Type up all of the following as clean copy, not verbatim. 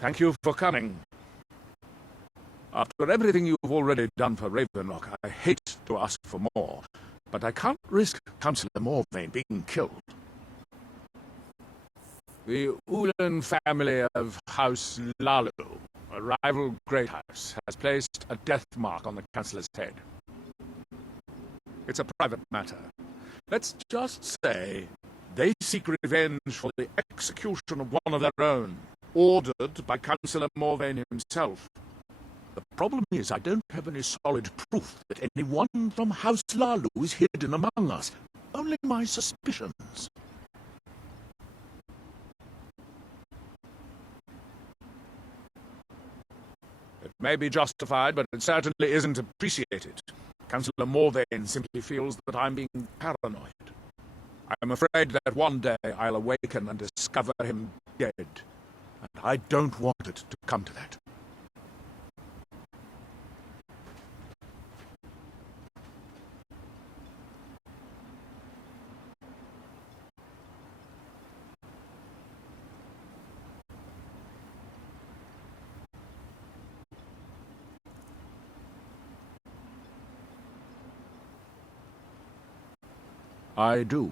Thank you for coming. After everything you've already done for Ravenlock, I hate to ask for more, but I can't risk Councillor Morvain being killed. The Ulan family of House Lalu, a rival great house, has placed a death mark on the Councillor's head. It's a private matter. Let's just say they seek revenge for the execution of one of their own, ordered by Councillor Morvain himself. The problem is I don't have any solid proof that anyone from House Lalu is hidden among us. Only my suspicions. It may be justified, but it certainly isn't appreciated. Councillor Morvain simply feels that I'm being paranoid. I'm afraid that one day I'll awaken and discover him dead. And I don't want it to come to that. I do.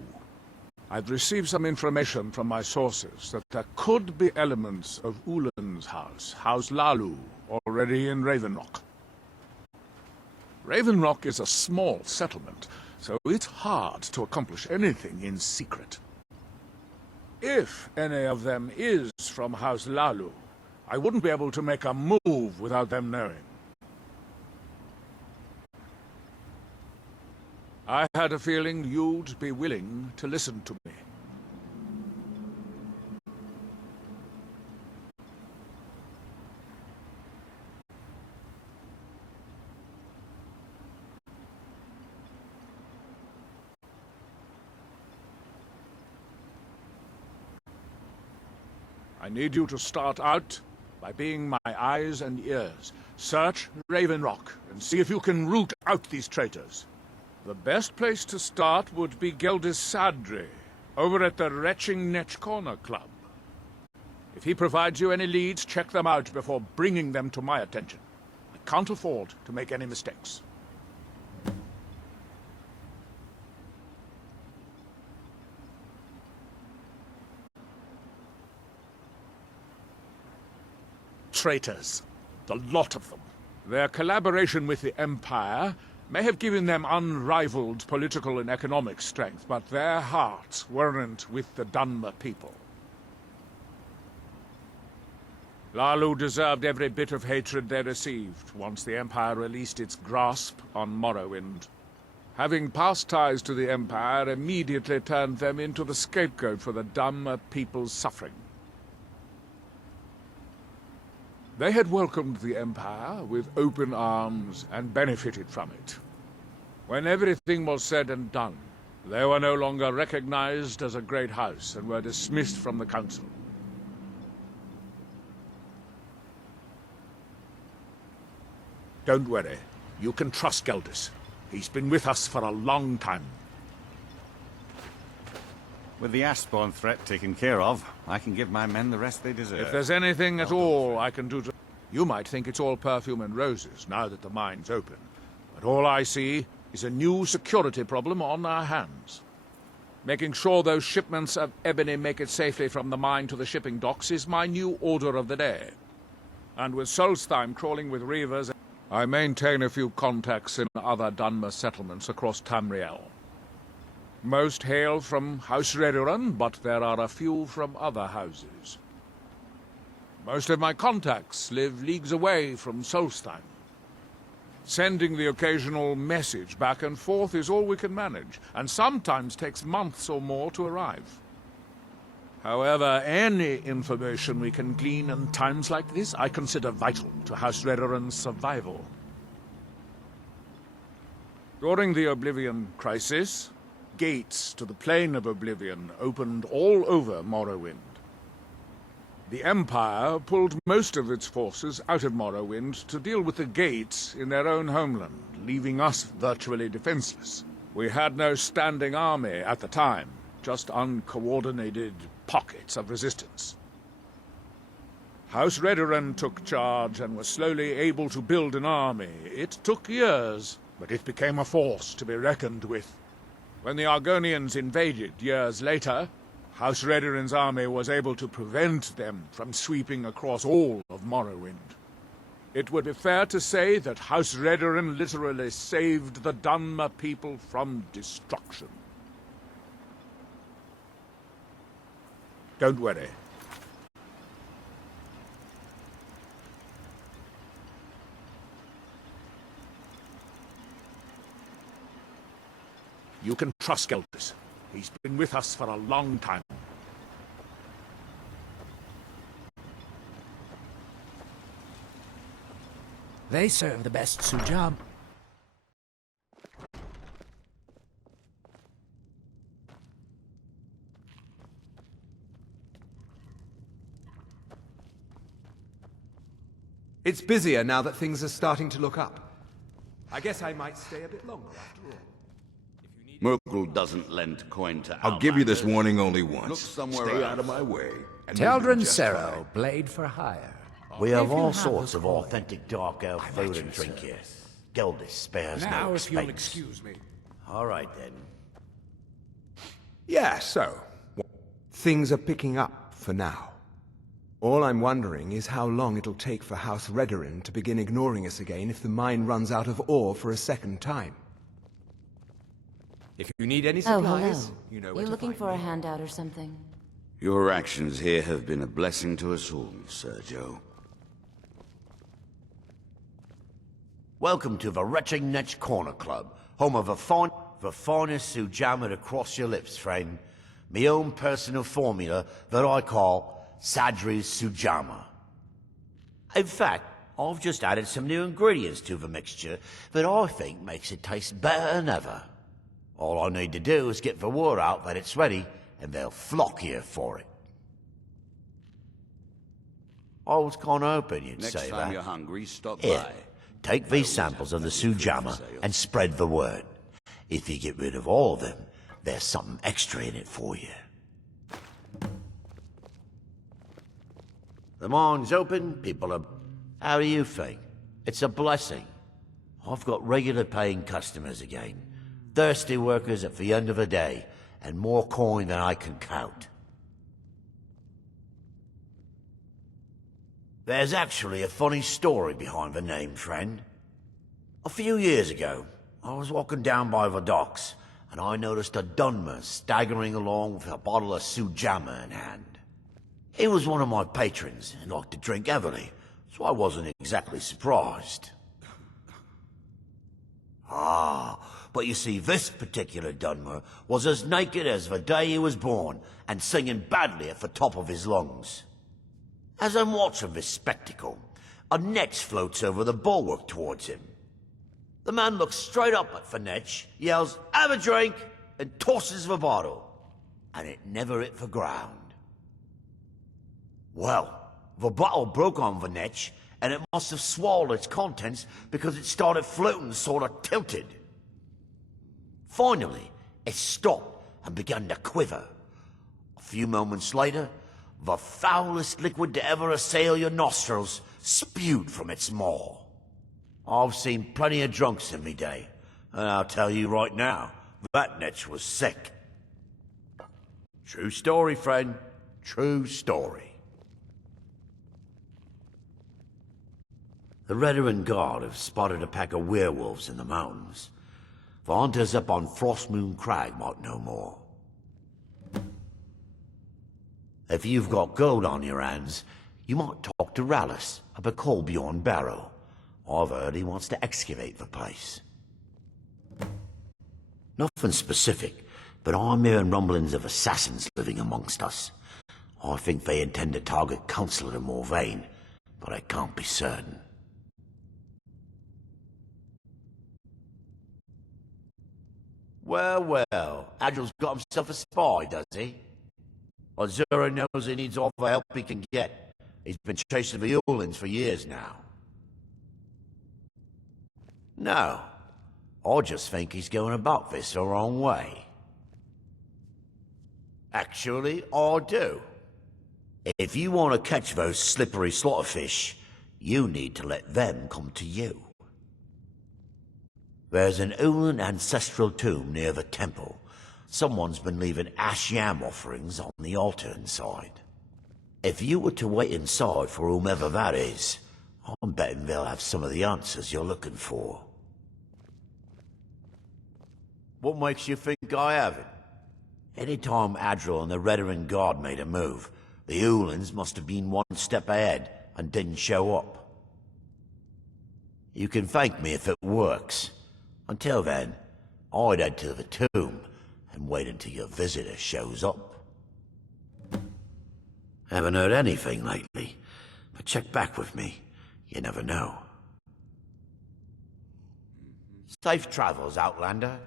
I've received some information from my sources that there could be elements of Ulan's house, House Lalu, already in Ravenlock. Ravenlock is a small settlement, so it's hard to accomplish anything in secret. If any of them is from House Lalu, I wouldn't be able to make a move without them knowing. I had a feeling you'd be willing to listen to me. I need you to start out by being my eyes and ears. Search Ravenlock and see if you can root out these traitors. The best place to start would be Geldis Sadri, over at the Retching Netch Corner Club. If he provides you any leads, check them out before bringing them to my attention. I can't afford to make any mistakes. Traitors. The lot of them. Their collaboration with the Empire may have given them unrivaled political and economic strength, but their hearts weren't with the Dunmer people. Lalu deserved every bit of hatred they received once the Empire released its grasp on Morrowind. Having past ties to the Empire immediately turned them into the scapegoat for the Dunmer people's suffering. They had welcomed the Empire with open arms and benefited from it. When everything was said and done, they were no longer recognized as a great house and were dismissed from the council. Don't worry. You can trust Geldis. He's been with us for a long time. With the Ashbourne threat taken care of, I can give my men the rest they deserve. If there's anything at all I can do to... You might think it's all perfume and roses, now that the mine's open. But all I see is a new security problem on our hands. Making sure those shipments of ebony make it safely from the mine to the shipping docks is my new order of the day. And with Solstheim crawling with reavers, I maintain a few contacts in other Dunmer settlements across Tamriel. Most hail from House Redoran, but there are a few from other houses. Most of my contacts live leagues away from Solstheim. Sending the occasional message back and forth is all we can manage, and sometimes takes months or more to arrive. However, any information we can glean in times like this, I consider vital to House Redoran's survival. During the Oblivion Crisis, gates to the Plane of Oblivion opened all over Morrowind. The Empire pulled most of its forces out of Morrowind to deal with the gates in their own homeland, leaving us virtually defenseless. We had no standing army at the time, just uncoordinated pockets of resistance. House Redoran took charge and was slowly able to build an army. It took years, but it became a force to be reckoned with. When the Argonians invaded years later, House Redoran's army was able to prevent them from sweeping across all of Morrowind. It would be fair to say that House Redoran literally saved the Dunmer people from destruction. Don't worry. You can trust Geldris. He's been with us for a long time. They serve the best Sujam. It's busier now that things are starting to look up. I guess I might stay a bit longer after all. Merkel doesn't lend coin to I'll give you this outlanders. warning only Look once. somewhere Stay else. out of my way. and you'll do Teldrin just Sero, fine. blade for hire. We have If you all have sorts the of coin, authentic dark elf I'm food at and your drink here. service. Geldis spares Now, no if you'll expense. excuse me. All right, then. Yeah, so. Things are picking up for now. All I'm wondering is how long it'll take for House Redoran to begin ignoring us again if the mine runs out of ore for a second time. If you need any Oh, supplies, hello. you know where You to looking find for a me. handout or something? Your actions here have been a blessing to us all, Sergio. Welcome to the Retching Netch Corner Club, home of the finest Sujammer across your lips, friend. Me own personal formula that I call Sadri's Sujammer. In fact, I've just added some new ingredients to the mixture that I think makes it taste better than ever. All I need to do is get the word out that it's ready, and they'll flock here for it. I was kind of hoping you'd Next say time that. you're hungry, stop Here, by. take these samples of the Sujammer and spread the word. If you get rid of all of them, there's something extra in it for you. The mine's open, people are... How do you think? It's a blessing. I've got regular paying customers again. Thirsty workers at the end of the day, and more coin than I can count. There's actually a funny story behind the name, friend. A few years ago, I was walking down by the docks, and I noticed a Dunmer staggering along with a bottle of Sujammer in hand. He was one of my patrons and liked to drink heavily, so I wasn't exactly surprised. But you see, this particular Dunmer was as naked as the day he was born, and singing badly at the top of his lungs. As I'm watching this spectacle, a netch floats over the bulwark towards him. The man looks straight up at the netch, yells, "Have a drink," and tosses the bottle. And it never hit the ground. Well, the bottle broke on the netch, and it must have swallowed its contents because it started floating sort of tilted. Finally, it stopped and began to quiver. A few moments later, the foulest liquid to ever assail your nostrils spewed from its maw. I've seen plenty of drunks in me day, and I'll tell you right now, that netch was sick. True story, friend. True story. The Redoran Guard have spotted a pack of werewolves in the mountains. The hunters up on Frostmoon Crag might know more. If you've got gold on your hands, you might talk to Rallis up at Colbjorn Barrow. I've heard he wants to excavate the place. Nothing specific, but I'm hearing rumblings of assassins living amongst us. I think they intend to target Councillor in Morvain, but I can't be certain. Well, Agil's got himself a spy, does he? Azura knows he needs all the help he can get. He's been chasing the Yulins for years now. No, I just think he's going about this the wrong way. Actually, I do. If you want to catch those slippery slaughterfish, you need to let them come to you. There's an Ulan ancestral tomb near the temple. Someone's been leaving ash yam offerings on the altar inside. If you were to wait inside for whomever that is, I'm betting they'll have some of the answers you're looking for. What makes you think I haven't? Anytime Adril and the Redarin Guard made a move, the Ulans must have been one step ahead and didn't show up. You can thank me if it works. Until then, I'd head to the tomb and wait until your visitor shows up. Haven't heard anything lately, but check back with me. You never know. Safe travels, Outlander.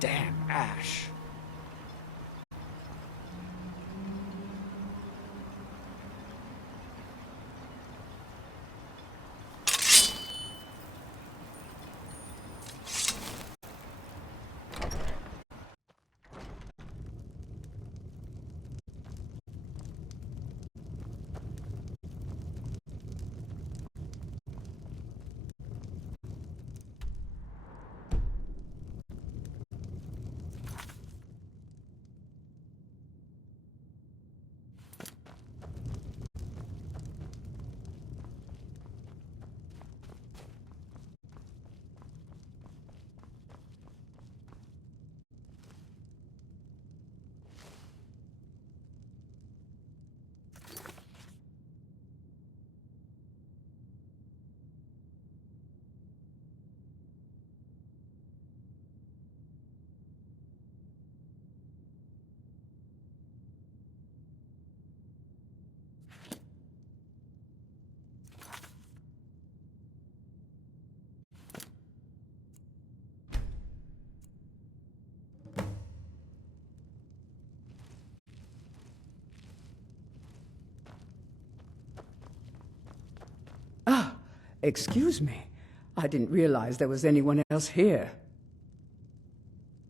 Damn ash. Excuse me. I didn't realize there was anyone else here.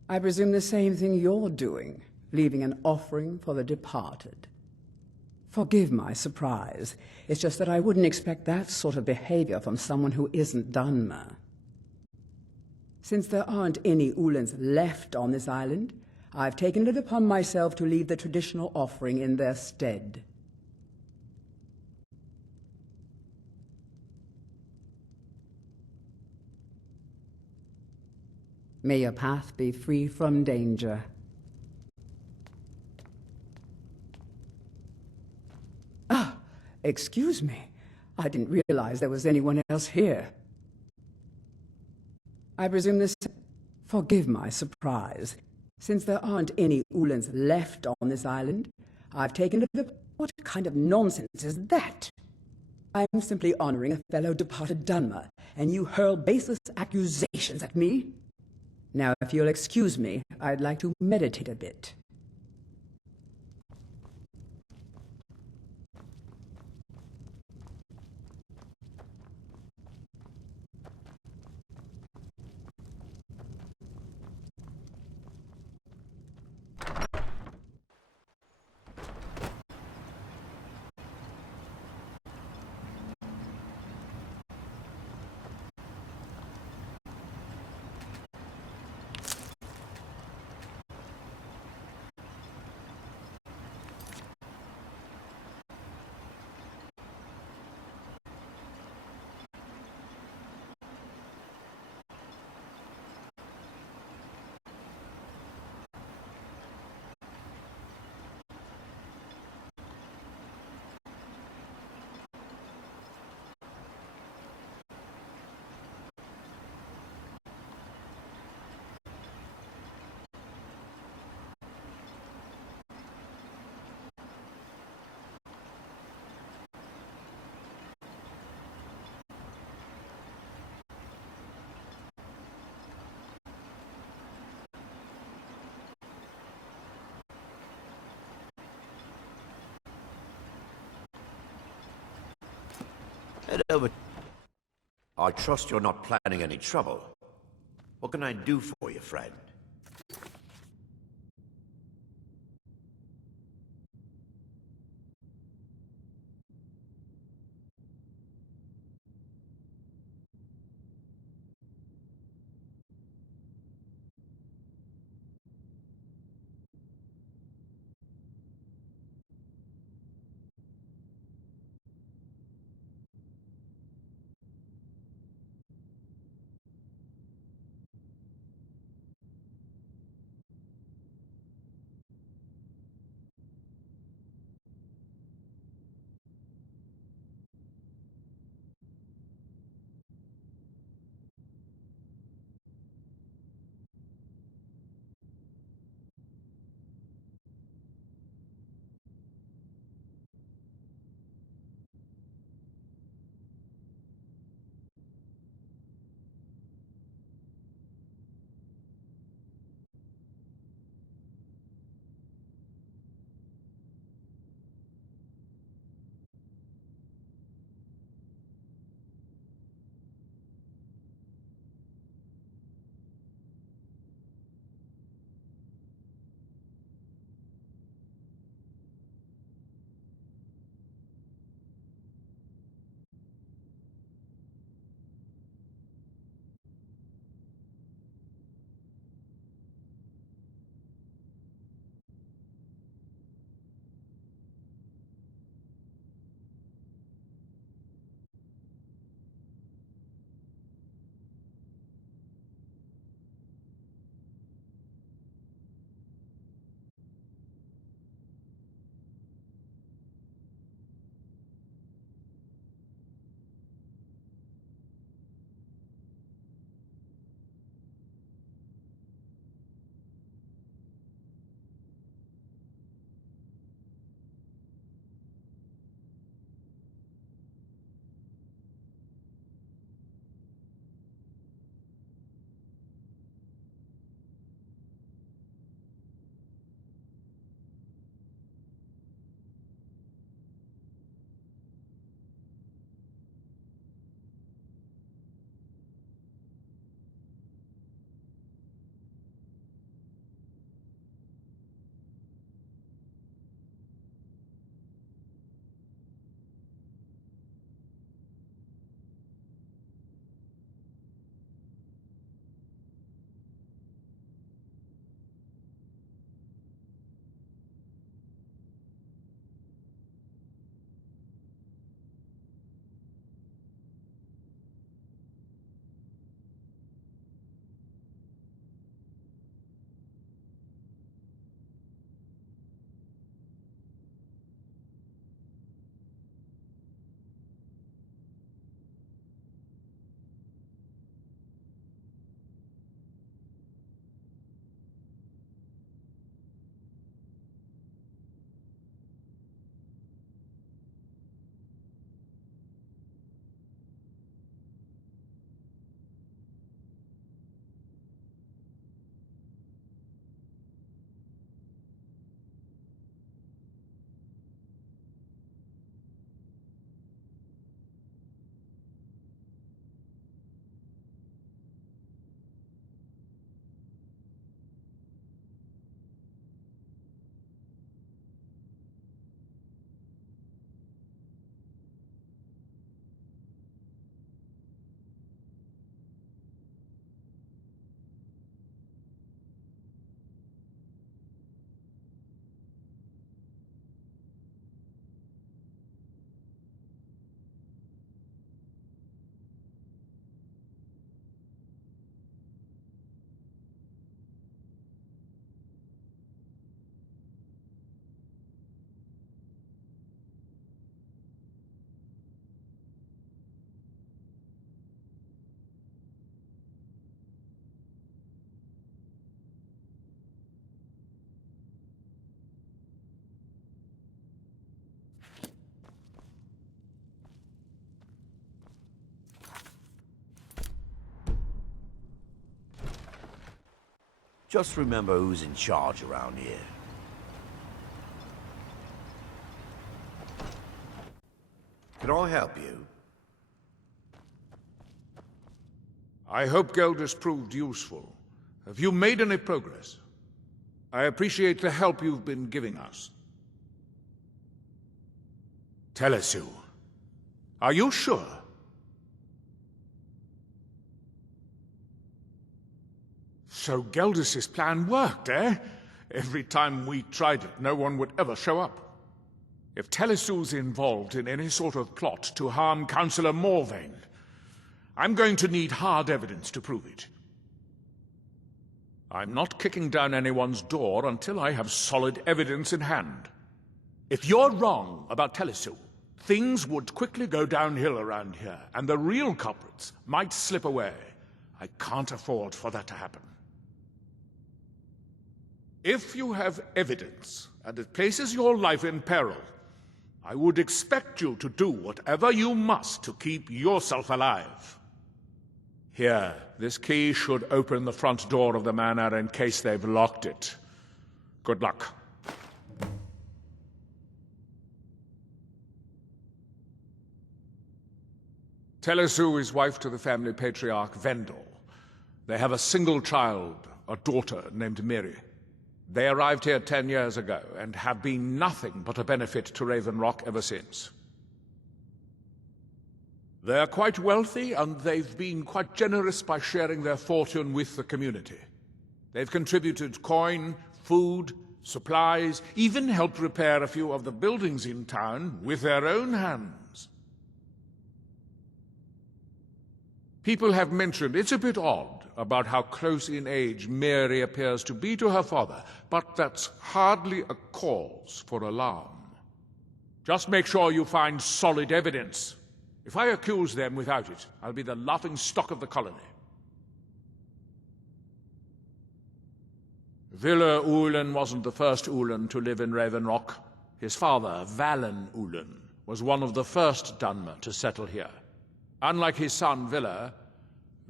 I presume the same thing you're doing, leaving an offering for the departed. Forgive my surprise. It's just that I wouldn't expect that sort of behavior from someone who isn't Dunmer. Since there aren't any Ulans left on this island, I've taken it upon myself to leave the traditional offering in their stead. May your path be free from danger. Ah, excuse me. I didn't realize there was anyone else here. I presume this... Forgive my surprise. Since there aren't any Ulans left on this island, I've taken it... What kind of nonsense is that? I'm simply honoring a fellow departed Dunmer, and you hurl baseless accusations at me? Now, if you'll excuse me, I'd like to meditate a bit. Head over. I trust you're not planning any trouble. What can I do for you, friend? Just remember who's in charge around here. Can I help you? I hope Geldis proved useful. Have you made any progress? I appreciate the help you've been giving us. Telesu, are you sure? So Geldis's plan worked, eh? Every time we tried it, no one would ever show up. If Telesu's involved in any sort of plot to harm Councillor Morvain, I'm going to need hard evidence to prove it. I'm not kicking down anyone's door until I have solid evidence in hand. If you're wrong about Telesu, things would quickly go downhill around here, and the real culprits might slip away. I can't afford for that to happen. If you have evidence, and it places your life in peril, I would expect you to do whatever you must to keep yourself alive. Here, this key should open the front door of the manor in case they've locked it. Good luck. Telesu is wife to the family patriarch Vendel. They have a single child, a daughter named Miri. They arrived here 10 years ago and have been nothing but a benefit to Raven Rock ever since. They're quite wealthy, and they've been quite generous by sharing their fortune with the community. They've contributed coin, food, supplies, even helped repair a few of the buildings in town with their own hands. People have mentioned it's a bit odd about how close in age Mary appears to be to her father, but that's hardly a cause for alarm. Just make sure you find solid evidence. If I accuse them without it, I'll be the laughing stock of the colony. Villa Ulen wasn't the first Ulen to live in Raven Rock. His father, Valen Ulen, was one of the first Dunmer to settle here. Unlike his son, Villa,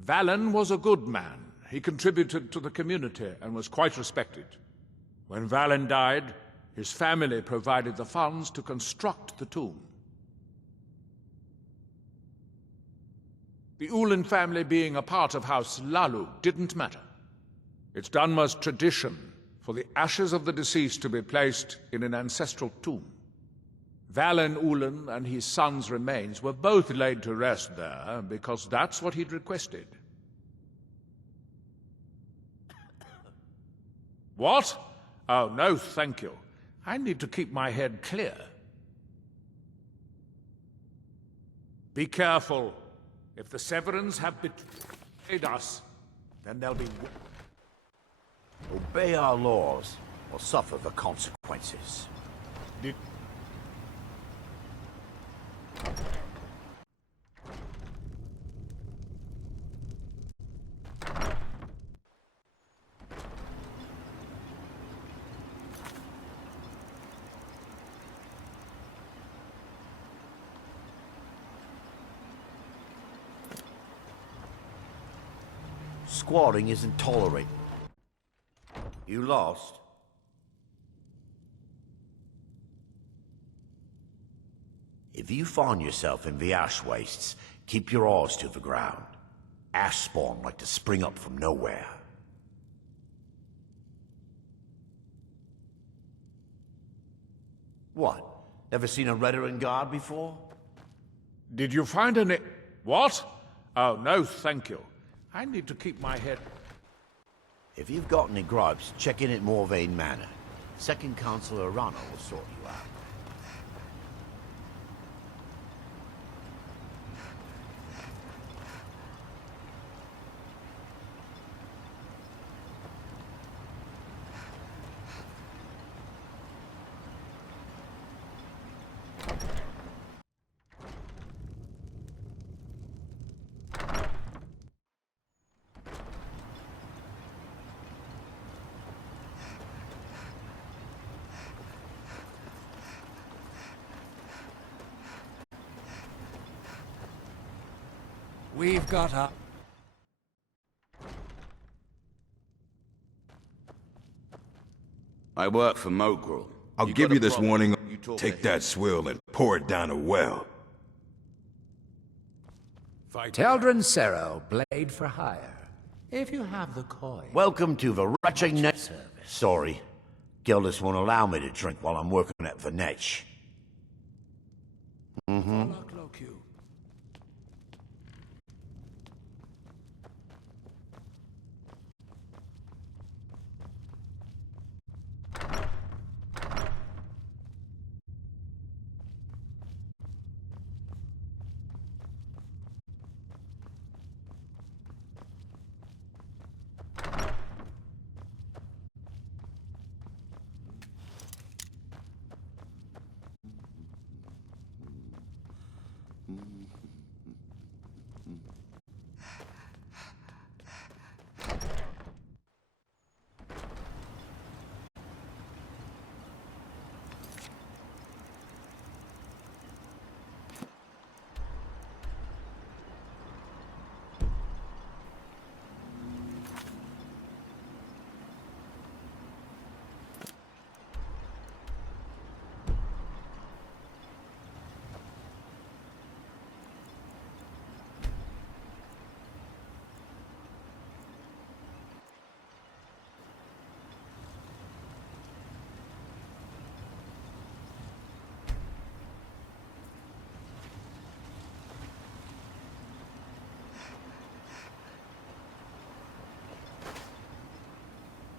Valen was a good man. He contributed to the community and was quite respected. When Valen died, his family provided the funds to construct the tomb. The Ulen family being a part of House Lalu didn't matter. It's Dunmer's tradition for the ashes of the deceased to be placed in an ancestral tomb. Valen Ulen and his son's remains were both laid to rest there because that's what he'd requested. What? Oh, no, thank you. I need to keep my head clear. Be careful. If the Severans have betrayed us, then they'll be... Obey our laws, or suffer the consequences. Squatting isn't tolerated. You lost? If you find yourself in the ash wastes, keep your eyes to the ground. Ash spawn like to spring up from nowhere. What? Never seen a Redoran guard before? Did you find any... What? Oh, no, thank you. I need to keep my head... If you've got any gripes, check in at Morvain Manor. Second Councillor Arana will sort you out. We've got a... I work for Mogrel. I'll You give got you a this problem, warning. you talk Take to that him. swill and pour it down a well. Teldrin Cerro, blade for hire. If you have the coin. Welcome to the wretched Netch. Sorry, Gildus won't allow me to drink while I'm working at the Netch.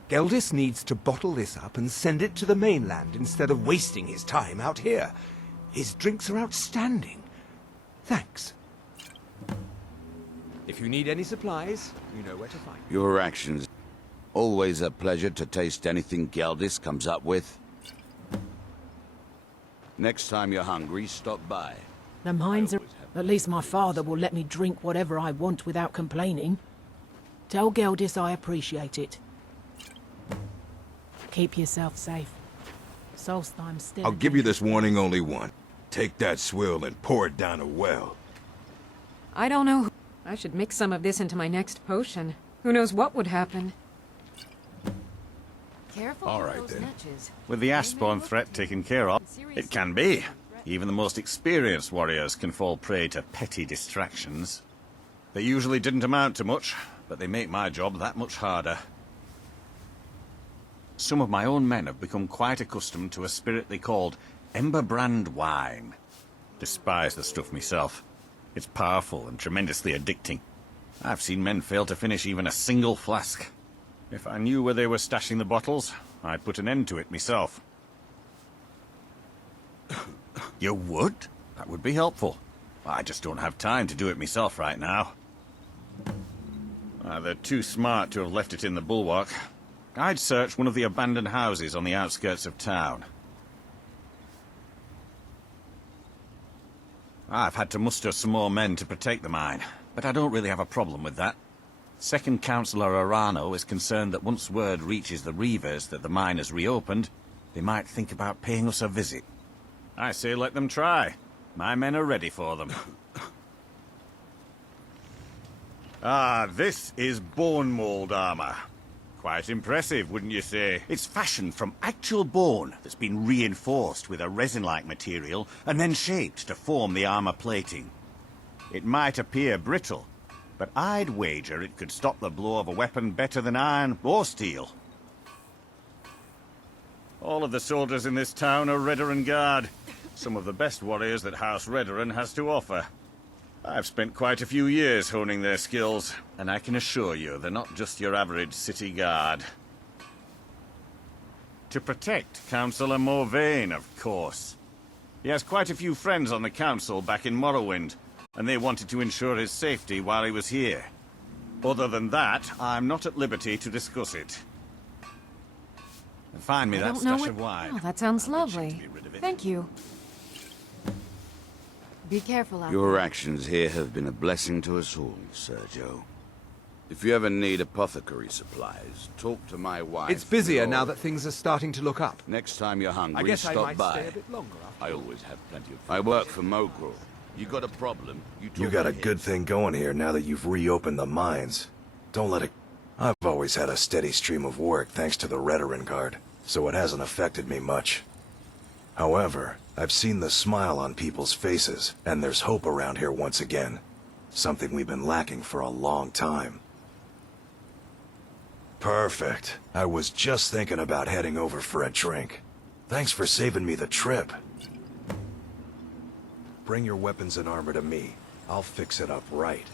Geldis needs to bottle this up and send it to the mainland instead of wasting his time out here. His drinks are outstanding. Thanks. If you need any supplies, you know where to find me. Your actions. Always a pleasure to taste anything Geldis comes up with. Next time you're hungry, stop by. The mines are... At least my father will let me drink whatever I want without complaining. Tell Geldis I appreciate it. Keep yourself safe. Solstheim's still... I'll give you this warning only one. Take that swill and pour it down a well. I don't know. I should mix some of this into my next potion. Who knows what would happen? Careful All with right, those then. notches. With the Astborn threat taken care of, it can be. Even the most experienced warriors can fall prey to petty distractions. They usually didn't amount to much, but they make my job that much harder. Some of my own men have become quite accustomed to a spirit they called Emberbrand wine. Despise the stuff myself. It's powerful and tremendously addicting. I've seen men fail to finish even a single flask. If I knew where they were stashing the bottles, I'd put an end to it myself. You would? That would be helpful. I just don't have time to do it myself right now. They're too smart to have left it in the bulwark. I'd search one of the abandoned houses on the outskirts of town. I've had to muster some more men to protect the mine, but I don't really have a problem with that. Second Councillor Arano is concerned that once word reaches the Reavers that the mine has reopened, they might think about paying us a visit. I say let them try. My men are ready for them. This is bone mold armor. Quite impressive, wouldn't you say? It's fashioned from actual bone that's been reinforced with a resin-like material and then shaped to form the armor plating. It might appear brittle, but I'd wager it could stop the blow of a weapon better than iron or steel. All of the soldiers in this town are Redoran Guard, some of the best warriors that House Redoran has to offer. I've spent quite a few years honing their skills, and I can assure you they're not just your average city guard. To protect Councillor Morvain, of course. He has quite a few friends on the council back in Morrowind, and they wanted to ensure his safety while he was here. Other than that, I'm not at liberty to discuss it. Find me I that don't know stash what... of wine. Oh, that sounds I'll be cheap lovely. to be rid of it. Thank you. Be careful out Your there. actions here have been a blessing to us all, Sergio. If you ever need apothecary supplies, talk to my wife. It's busier or- now that things are starting to look up. Next time you're hungry, I guess I stop might by. stay a bit longer after I always have plenty of food. I work for Mogrel. You got a problem? You got to a him. good thing going here now that you've reopened the mines. Don't let it... I've always had a steady stream of work thanks to the Redoran Guard. so it hasn't affected me much. However, I've seen the smile on people's faces, and there's hope around here once again. Something we've been lacking for a long time. Perfect. I was just thinking about heading over for a drink. Thanks for saving me the trip. Bring your weapons and armor to me. I'll fix it up right.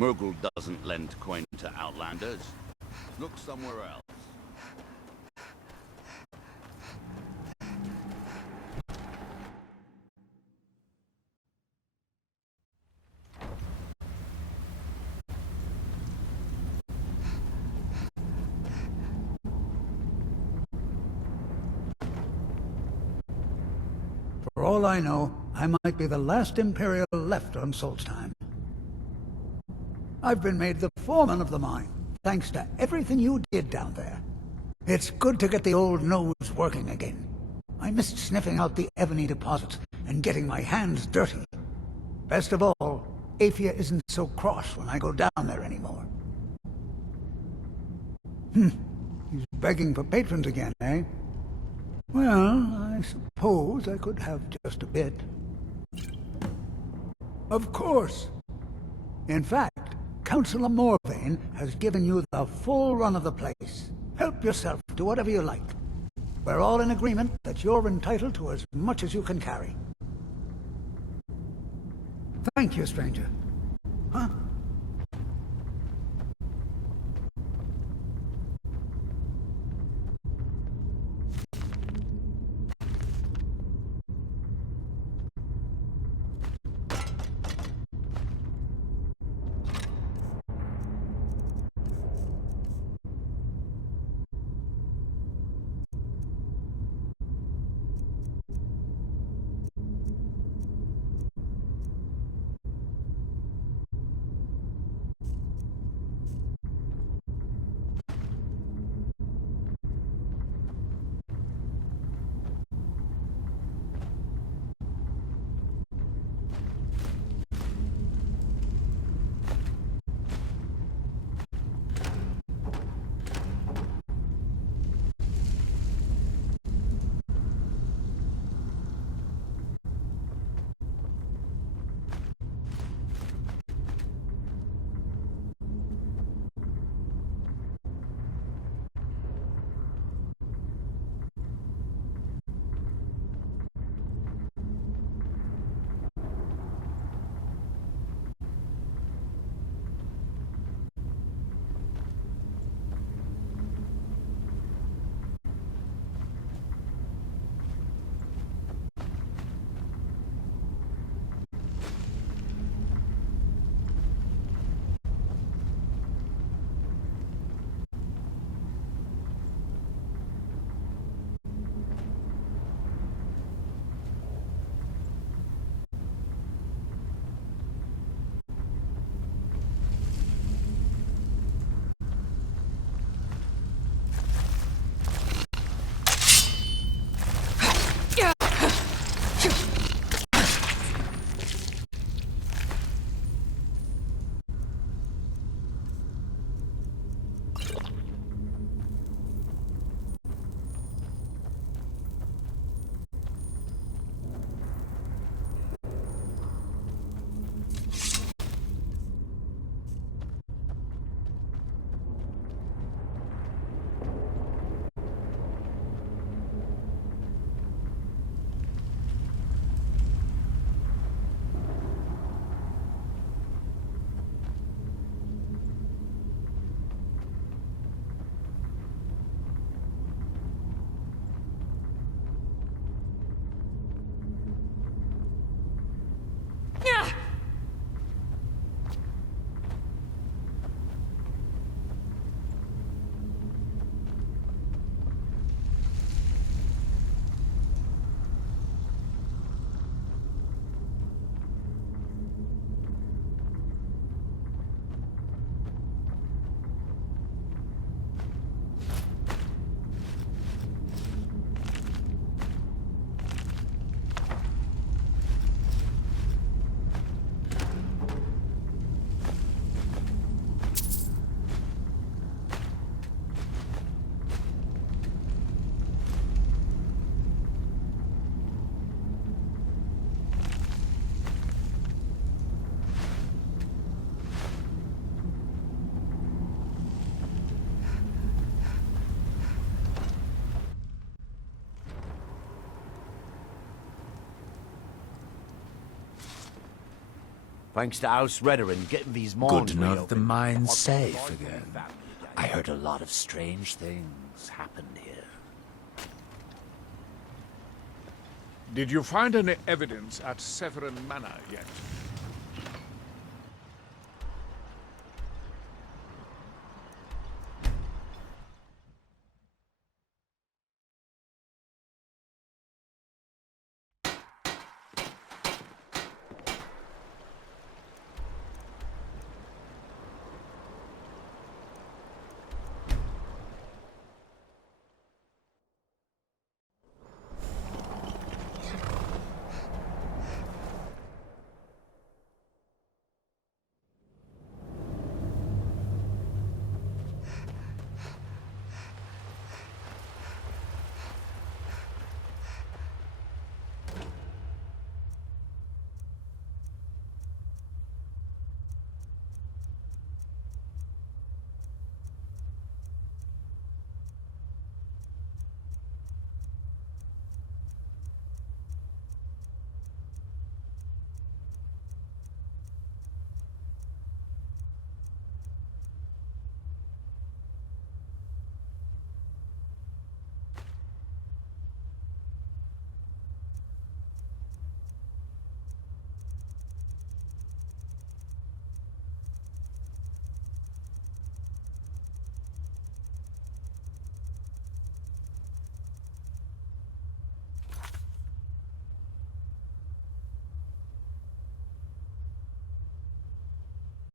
Murgle doesn't lend coin to outlanders. Look somewhere else. For all I know, I might be the last Imperial left on Solstheim. I've been made the foreman of the mine, thanks to everything you did down there. It's good to get the old nose working again. I missed sniffing out the ebony deposits and getting my hands dirty. Best of all, Aphia isn't so cross when I go down there anymore. He's begging for patrons again, eh? Well, I suppose I could have just a bit. Of course. In fact, Councillor Morvain has given you the full run of the place. Help yourself to whatever you like. We're all in agreement that you're entitled to as much as you can carry. Thank you, stranger. Huh? Thanks to House Redoran getting these mines Good to know that the reopened. mine's safe again. I heard a lot of strange things happened here. Did you find any evidence at Severin Manor yet?